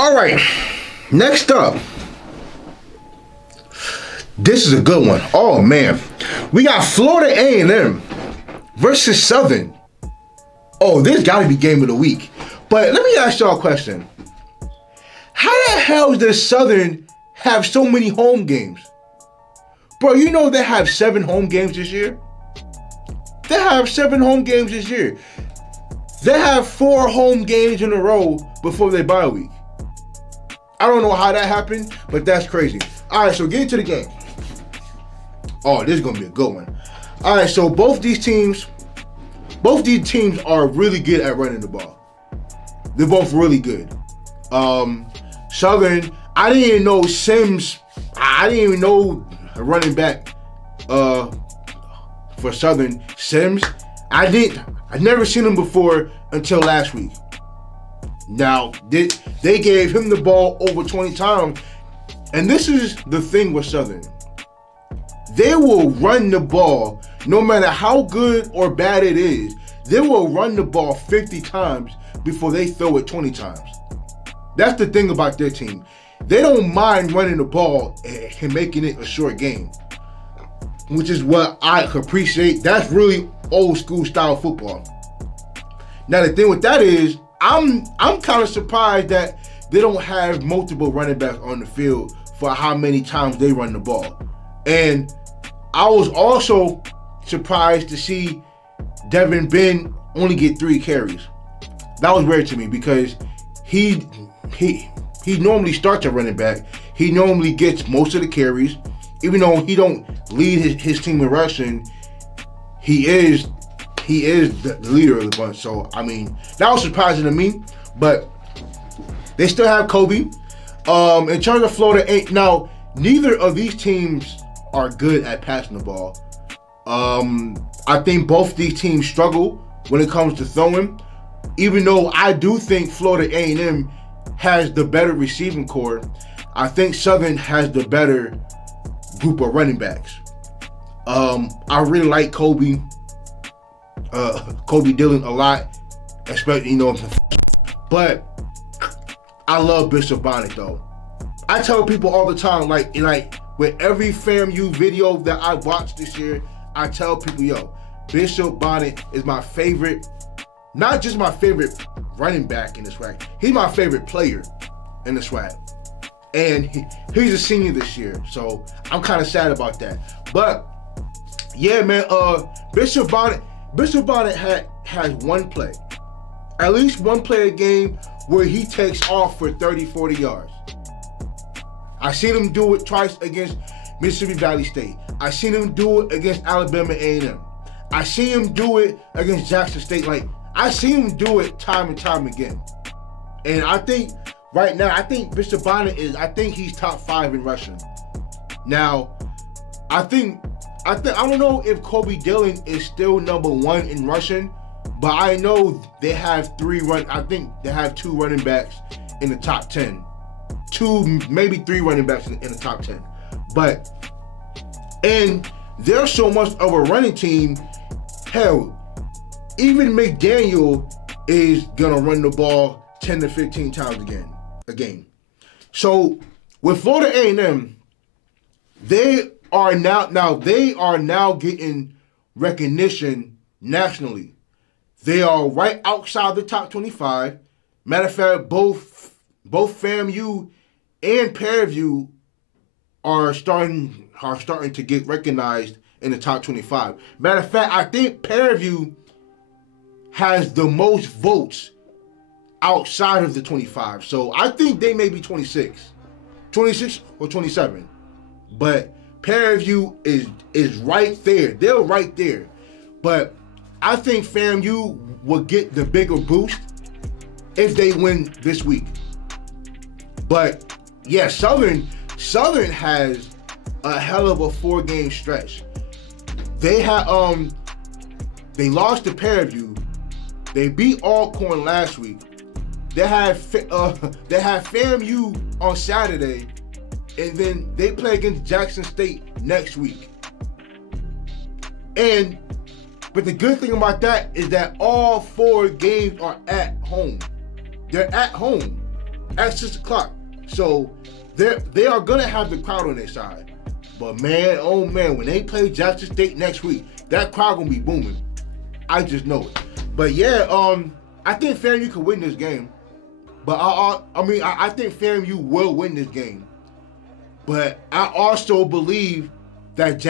All right, next up. This is a good one. Oh man, we got Florida A&M versus Southern. Oh, this got to be game of the week. But let me ask y'all a question. How the hell does Southern have so many home games? Bro, you know they have 7 home games this year? They have 7 home games this year. They have 4 home games in a row before they bye week. I don't know how that happened, but that's crazy. All right, so get into the game. Oh, this is going to be a good one. All right, so both these teams are really good at running the ball. They're both really good. Southern, I didn't even know Sims. I didn't even know a running back for Southern, Sims. I'd never seen him before until last week. Now, they gave him the ball over 20 times. And this is the thing with Southern. They will run the ball no matter how good or bad it is. They will run the ball 50 times before they throw it 20 times. That's the thing about their team. They don't mind running the ball and making it a short game, which is what I appreciate. That's really old school style football. Now the thing with that is, I'm kind of surprised that they don't have multiple running backs on the field for how many times they run the ball. And I was also surprised to see Devin Ben only get 3 carries. That was weird to me because he normally starts a running back. He normally gets most of the carries. Even though he don't lead his team in rushing, he is the leader of the bunch. So, I mean, that was surprising to me. But they still have Kobe. In terms of Florida, now, neither of these teams are good at passing the ball. I think both these teams struggle when it comes to throwing. Even though I do think Florida A&M has the better receiving core, I think Southern has the better group of running backs. I really like Kobe Dillon a lot, especially, but I love Bishop Bonnet though. I tell people all the time, like with every FAMU video that I watched this year, I tell people, yo, Bishop Bonnet is my favorite, not just my favorite running back in the SWAC, he's my favorite player in the SWAC. And he's a senior this year, so I'm kind of sad about that. But yeah, man, Bishop Bonnet has one play, at least one play a game where he takes off for 30, 40 yards. I seen him do it twice against Mississippi Valley State. I seen him do it against Alabama A&M. I seen him do it against Jackson State. Like, I seen him do it time and time again. And I think right now, I think Bishop Bonnet he's top 5 in rushing. Now, I don't know if Kobe Dillon is still number 1 in rushing, but I know they have 2 running backs in the top 10. 2, maybe 3 running backs in the top 10. And they're so much of a running team, hell, even McDaniel is gonna run the ball 10 to 15 times a game. So with Florida A&M, they are now getting recognition nationally. They are right outside the top 25. Matter of fact, both FAMU and Prairie are starting to get recognized in the top 25. Matter of fact, I think Prairie has the most votes outside of the 25. So I think they may be 26 or 27. But Prairie is right there. They're right there. But I think FAMU will get the bigger boost if they win this week. But yeah, Southern has a hell of a 4-game stretch. They lost to Prairie. They beat Alcorn last week. They have FAMU on Saturday, and then they play against Jackson State next week. But the good thing about that is that all 4 games are at home. They're at home. at 6 o'clock. So they are gonna have the crowd on their side. But man, oh man, when they play Jackson State next week, that crowd gonna be booming. I just know it. But yeah, I think FAMU could win this game. But I think FAMU will win this game. But I also believe that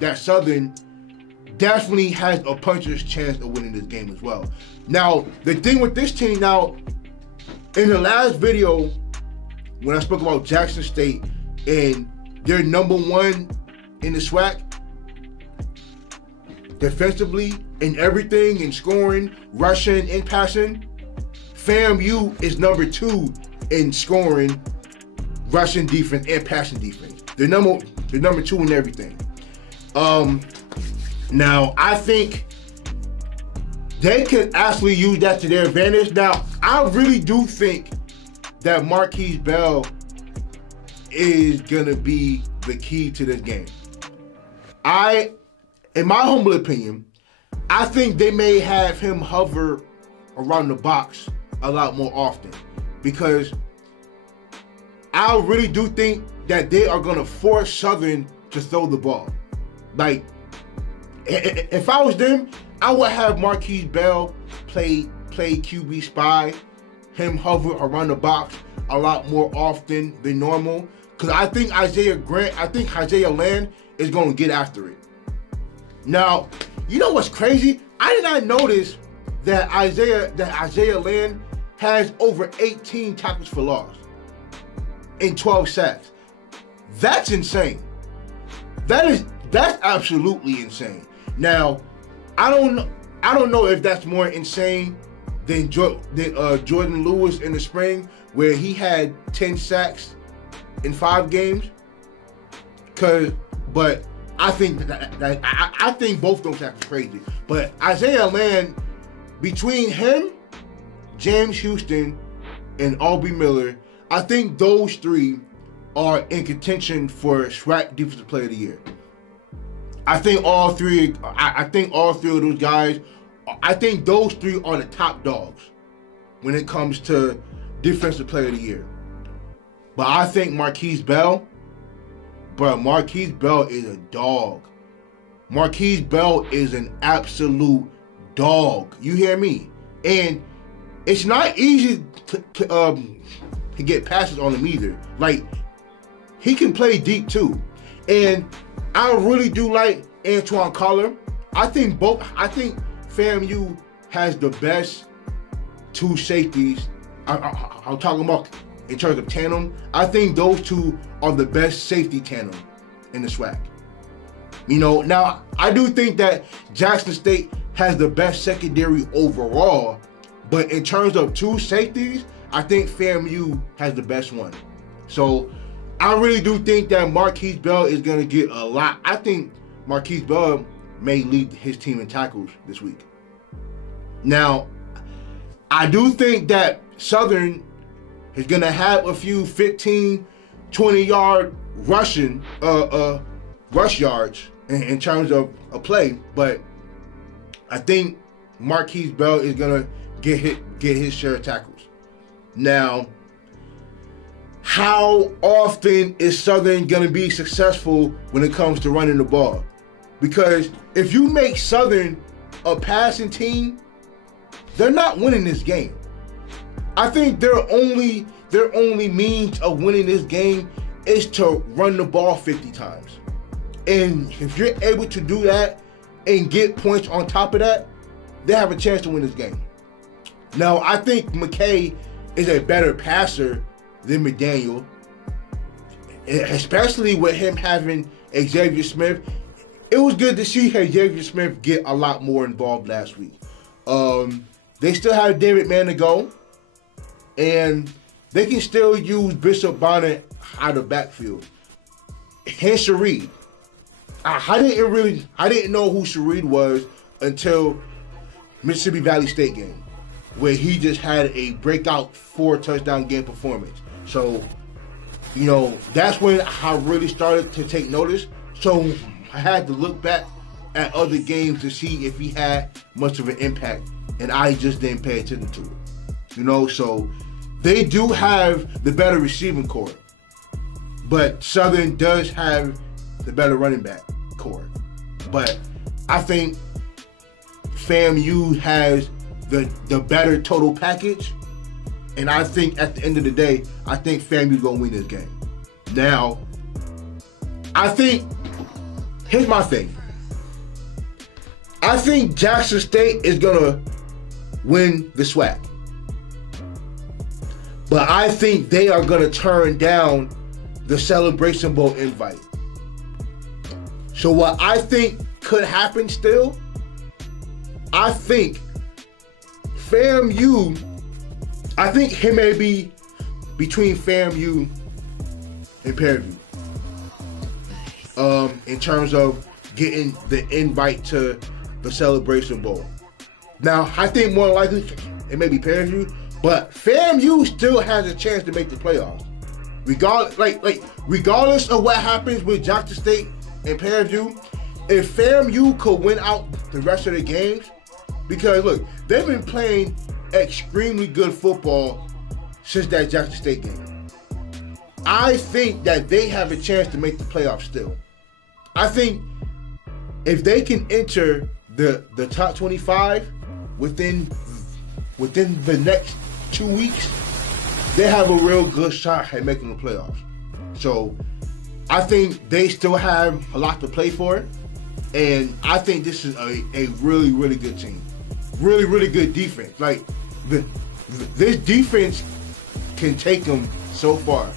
that Southern definitely has a puncher's chance of winning this game as well. Now, the thing with this team now, in the last video, when I spoke about Jackson State and they're #1 in the SWAC, defensively and everything, and scoring, rushing, and passing, FAMU is #2 in scoring, rushing defense, and passing defense. They're number 2 in everything. Now, I think they could actually use that to their advantage. Now, I really do think that Marquise Bell is going to be the key to this game. In my humble opinion, I think they may have him hover around the box a lot more often, because I really do think that they are going to force Southern to throw the ball. Like, if I was them, I would have Marquise Bell play QB spy, him hover around the box a lot more often than normal. Because I think Isaiah Land is going to get after it. Now, you know what's crazy? I did not notice that Isaiah Land has over 18 tackles for loss and 12 sacks. That's insane. That's absolutely insane. Now, I don't know if that's more insane than Jordan Lewis in the spring, where he had 10 sacks in 5 games. But I think both those sacks are crazy. But Isaiah Land, between him, James Houston, and Aubrey Miller, I think those 3 are in contention for SWAC Defensive Player of the Year. I think all three of those guys, I think those 3 are the top dogs when it comes to Defensive Player of the Year. But I think Marquise Bell is a dog. Marquise Bell is an absolute dog. You hear me? And it's not easy to get passes on him either. Like, he can play deep too. And I really do like Antoine Collar. I think FAMU has the best 2 safeties. I'm talking about in terms of tandem. I think those 2 are the best safety tandem in the SWAC. You know, now I do think that Jackson State has the best secondary overall, but in terms of 2 safeties, I think FAMU has the best one. So I really do think that Marquise Bell is going to get a lot. I think Marquise Bell may lead his team in tackles this week. Now, I do think that Southern is going to have a few 15, 20-yard rush yards in terms of a play, but I think Marquise Bell is going to get his share of tackles. Now, how often is Southern going to be successful when it comes to running the ball? Because if you make Southern a passing team, they're not winning this game. I think their only means of winning this game is to run the ball 50 times. And if you're able to do that and get points on top of that, they have a chance to win this game. Now, I think McKay is a better passer than McDaniel, especially with him having Xavier Smith. It was good to see Xavier Smith get a lot more involved last week. They still have David Manigault, and they can still use Bishop Bonnet out of backfield. And Shareed. I didn't know who Shareed was until Mississippi Valley State game, where he just had a breakout 4-touchdown game performance. So, you know, that's when I really started to take notice. So I had to look back at other games to see if he had much of an impact, and I just didn't pay attention to it. You know, so they do have the better receiving core, but Southern does have the better running back core. But I think FAMU has the better total package, and I think at the end of the day, I think FAMU's gonna win this game. Now, I think, here's my thing. I think Jackson State is gonna win the SWAC, but I think they are gonna turn down the Celebration Bowl invite. So what I think could happen still, I think FAMU, I think it may be between FAMU and Prairie View. In terms of getting the invite to the Celebration Bowl. Now, I think more likely it may be Prairie View, but FAMU still has a chance to make the playoffs. Regardless of what happens with Jackson State and Prairie View, if FAMU could win out the rest of the games, because look, they've been playing extremely good football since that Jackson State game. I think that they have a chance to make the playoffs still. I think if they can enter the top 25 within the next 2 weeks, they have a real good shot at making the playoffs. So I think they still have a lot to play for, and I think this is a really, really good team. Really, really good defense. Like, this defense can take them so far.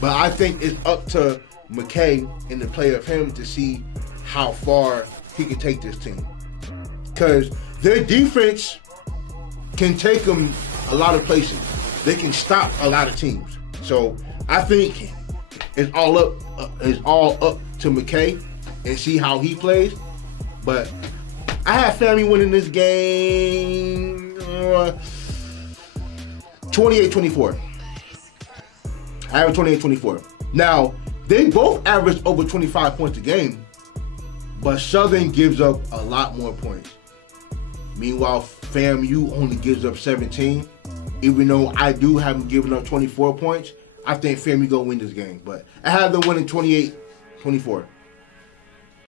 But I think it's up to McKay and the play of him to see how far he can take this team. Because their defense can take them a lot of places. They can stop a lot of teams. So I think it's all up to McKay and see how he plays. But I have FAMU winning this game 28-24. I have 28-24. Now, they both average over 25 points a game, but Southern gives up a lot more points. Meanwhile, FAMU only gives up 17. Even though I do have them giving up 24 points, I think FAMU gonna win this game. But I have them winning 28-24.